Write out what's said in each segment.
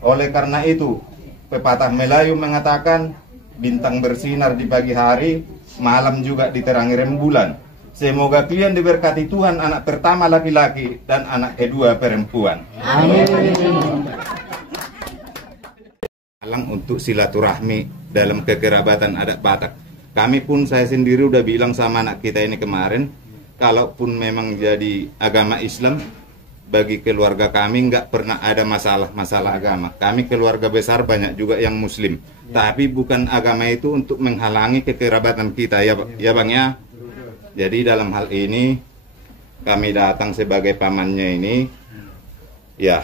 Oleh karena itu, pepatah Melayu mengatakan bintang bersinar di pagi hari, malam juga diterangi rembulan. Semoga kalian diberkati Tuhan, anak pertama laki-laki dan anak kedua perempuan. Amin. Untuk silaturahmi dalam kekerabatan adat Batak. Kami pun, saya sendiri udah bilang sama anak kita ini kemarin, kalaupun memang jadi agama Islam, bagi keluarga kami nggak pernah ada masalah agama. Kami keluarga besar banyak juga yang Muslim. Tapi bukan agama itu untuk menghalangi kekerabatan kita, ya Bang ya. Jadi dalam hal ini kami datang sebagai pamannya ini, ya,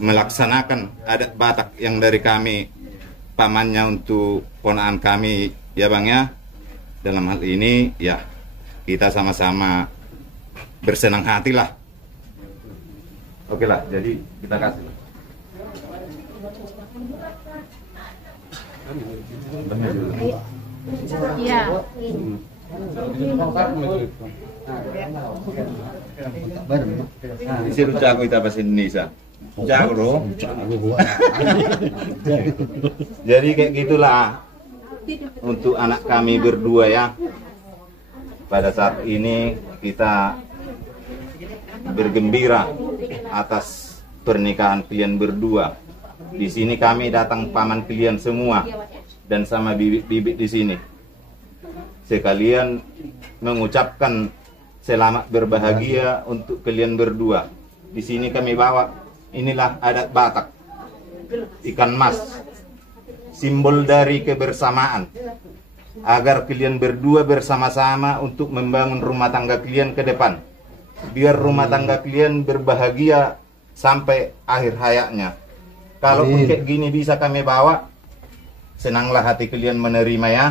melaksanakan adat Batak yang dari kami pamannya untuk ponakan kami, ya Bang ya. Dalam hal ini ya kita sama-sama bersenang hati lah. Oke lah, jadi kita kasih. Iya. Disuruh jago kita bahasa Indonesia. Jago. Jadi kayak gitulah untuk anak kami berdua ya. Pada saat ini kita bergembira atas pernikahan kalian berdua. Di sini kami datang paman kalian semua dan sama bibit-bibit di sini. Sekalian mengucapkan selamat berbahagia untuk kalian berdua. Di sini kami bawa, inilah adat Batak, ikan mas, simbol dari kebersamaan, agar kalian berdua bersama-sama untuk membangun rumah tangga kalian ke depan, biar rumah tangga kalian berbahagia sampai akhir hayatnya. Kalaupun kayak gini bisa kami bawa, senanglah hati kalian menerima ya.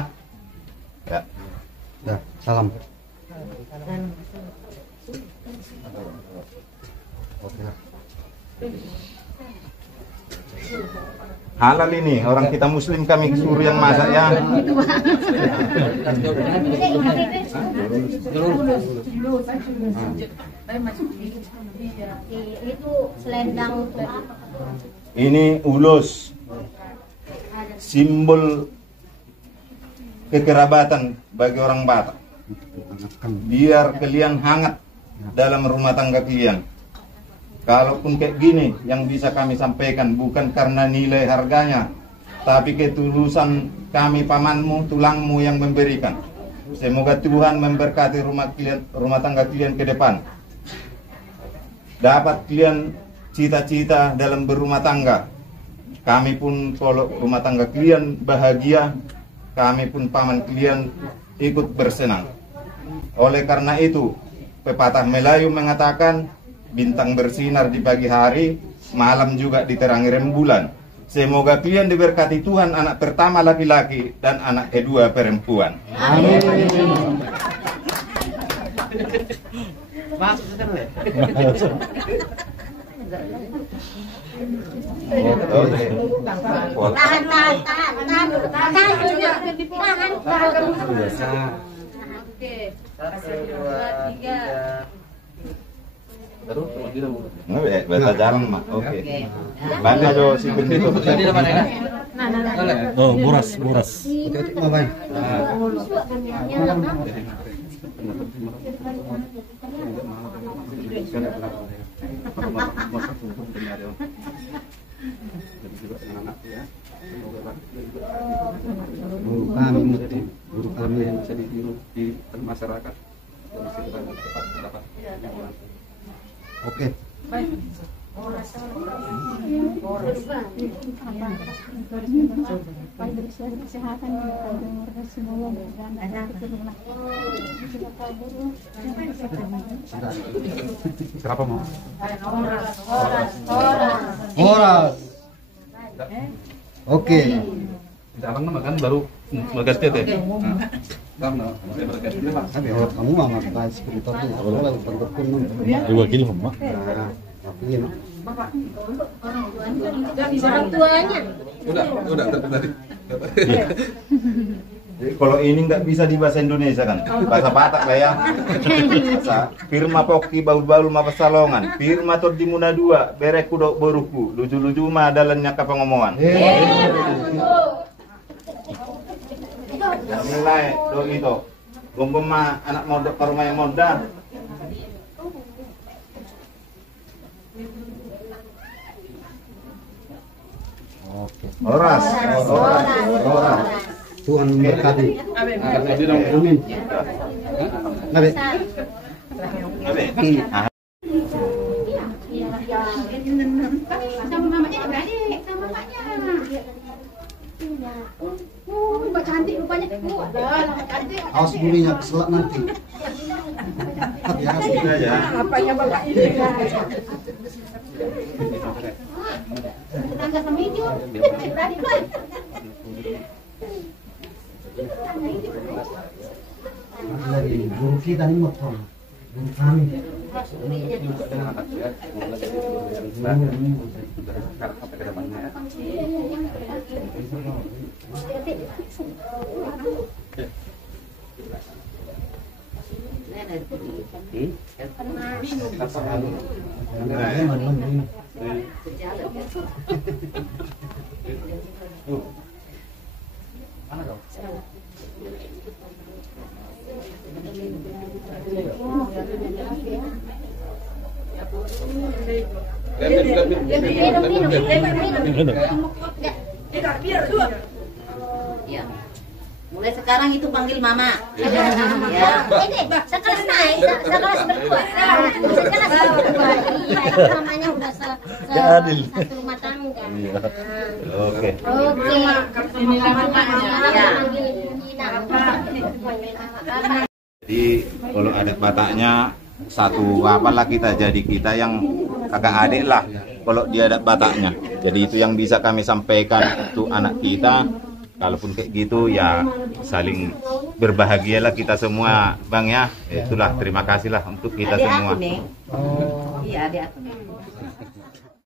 Ya, salam. Halal ini, orang kita Muslim kami suruh yang masak ya. Itu selendang untuk apa? Ini ulus, simbol kekerabatan bagi orang Batak. Biar kalian hangat dalam rumah tangga kalian. Kalaupun kayak gini yang bisa kami sampaikan bukan karena nilai harganya, tapi ketulusan kami pamanmu, tulangmu yang memberikan. Semoga Tuhan memberkati rumah tangga kalian ke depan. Dapat kalian cita-cita dalam berumah tangga. Kami pun kalau rumah tangga kalian bahagia, kami pun paman kalian ikut bersenang. Oleh karena itu, pepatah Melayu mengatakan bintang bersinar di pagi hari, malam juga diterangi rembulan. Semoga kalian diberkati Tuhan, anak pertama laki-laki dan anak kedua perempuan. Amin. Bahasa jarang mah. Oke. Mana jo si begitu. Oh, boras. Guru kami yang bisa ditiru di masyarakat. Oke. Siapa mau? Horas. Oke. Jarang nama kan baru bagas dia teh. Karena Tapi kalau kamu mah pakai spiritor tuh, kalau lagi pentekun Dua kilo mah. iya. Orang tuanya. udah tadi. Kalau ini nggak bisa di bahasa Indonesia kan, bahasa Batak lah ya. Firma poki baul-baul ma pesalongan, firma tur di muna dua, bereku dok boruku, lucu-lucu mah adalannya ke pengomongan. Nilai do itu, gombong mah anak modok ke rumah yang modal. Oke. Oras. Tuhan memberkati. Amin. Amin. Nabi. Ah, Sama mamanya juga adik, sama mamanya. Mbak cantik rupanya. Ada cantik. Awas bulinya keselak nanti. Ya, ini aja. Apanya bapak ini? Tetangga sama itu. Berani loh. dari guru kita ini motor. Guru kami. Sampai ke depannya ya. Ya. Mulai sekarang itu panggil mama. Ya. Ini sekelas naik, sekelas berdua. Sekelas berdua. Iya, itu namanya udah satu rumah tangga. Oke. Oke. Inilah bapaknya. Ya. Jadi kalau ada Bataknya satu apalah kita, jadi kita yang kakak adik lah kalau dia ada Bataknya. Jadi itu yang bisa kami sampaikan untuk anak kita. Kalaupun kayak gitu ya saling berbahagialah kita semua, Bang ya. Itulah terima kasih lah untuk kita Adik semua. aku nih. Iya, adik aku nih.